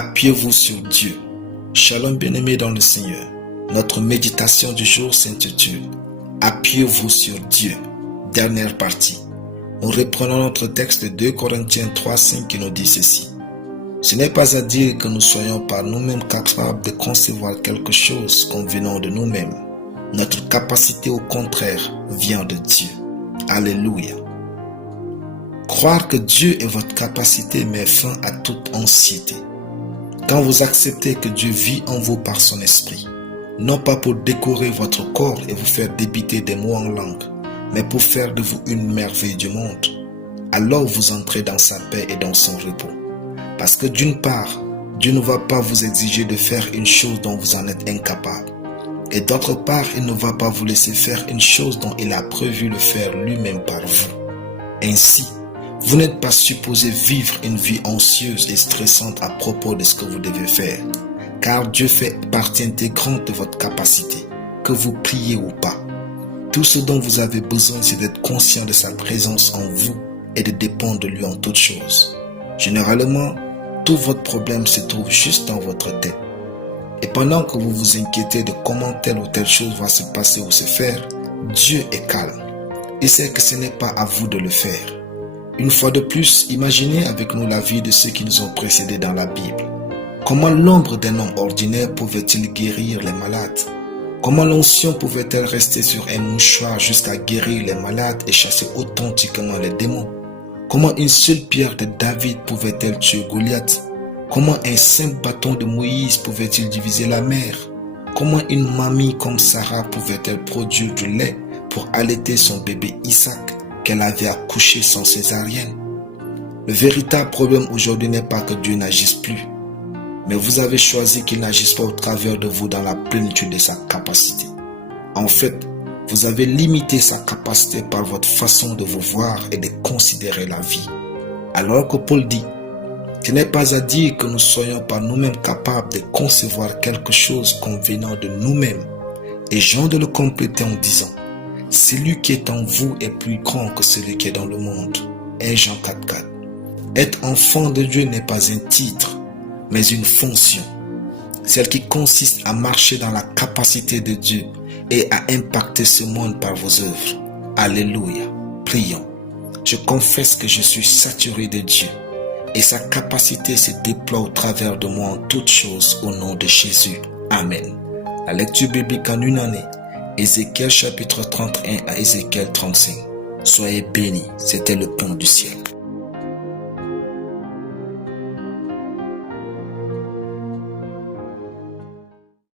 Appuyez-vous sur Dieu. Shalom bien-aimés dans le Seigneur. Notre méditation du jour s'intitule « Appuyez-vous sur Dieu ». Dernière partie. Nous reprenons notre texte de 2 Corinthiens 3:5 qui nous dit ceci. Ce n'est pas à dire que nous soyons par nous-mêmes capables de concevoir quelque chose comme venant de nous-mêmes. Notre capacité au contraire vient de Dieu. Alléluia. Croire que Dieu est votre capacité met fin à toute anxiété. Quand vous acceptez que Dieu vit en vous par son esprit, non pas pour décorer votre corps et vous faire débiter des mots en langue, mais pour faire de vous une merveille du monde, alors vous entrez dans sa paix et dans son repos. Parce que d'une part, Dieu ne va pas vous exiger de faire une chose dont vous en êtes incapable. Et d'autre part, il ne va pas vous laisser faire une chose dont il a prévu le faire lui-même par vous. Ainsi, vous n'êtes pas supposé vivre une vie anxieuse et stressante à propos de ce que vous devez faire, car Dieu fait partie intégrante de votre capacité, que vous priez ou pas. Tout ce dont vous avez besoin, c'est d'être conscient de sa présence en vous et de dépendre de lui en toutes choses. Généralement, tout votre problème se trouve juste dans votre tête. Et pendant que vous vous inquiétez de comment telle ou telle chose va se passer ou se faire, Dieu est calme. Il sait que ce n'est pas à vous de le faire. Une fois de plus, imaginez avec nous la vie de ceux qui nous ont précédés dans la Bible. Comment l'ombre d'un homme ordinaire pouvait-il guérir les malades? Comment l'onction pouvait-elle rester sur un mouchoir jusqu'à guérir les malades et chasser authentiquement les démons? Comment une seule pierre de David pouvait-elle tuer Goliath? Comment un simple bâton de Moïse pouvait-il diviser la mer? Comment une mamie comme Sarah pouvait-elle produire du lait pour allaiter son bébé Isaac qu'elle avait accouché sans césarienne? Le véritable problème aujourd'hui n'est pas que Dieu n'agisse plus, mais vous avez choisi qu'il n'agisse pas au travers de vous dans la plénitude de sa capacité. En fait, vous avez limité sa capacité par votre façon de vous voir et de considérer la vie. Alors que Paul dit, ce n'est pas à dire que nous soyons par nous-mêmes capables de concevoir quelque chose comme venant de nous-mêmes. Et Jean de le compléter en disant, celui qui est en vous est plus grand que celui qui est dans le monde. 1 Jean 4:4. Être enfant de Dieu n'est pas un titre, mais une fonction. Celle qui consiste à marcher dans la capacité de Dieu et à impacter ce monde par vos œuvres. Alléluia. Prions. Je confesse que je suis saturé de Dieu et sa capacité se déploie au travers de moi en toutes choses au nom de Jésus. Amen. La lecture biblique en une année. Ézéchiel chapitre 31 à Ézéchiel 35. Soyez bénis, c'était le pain du ciel.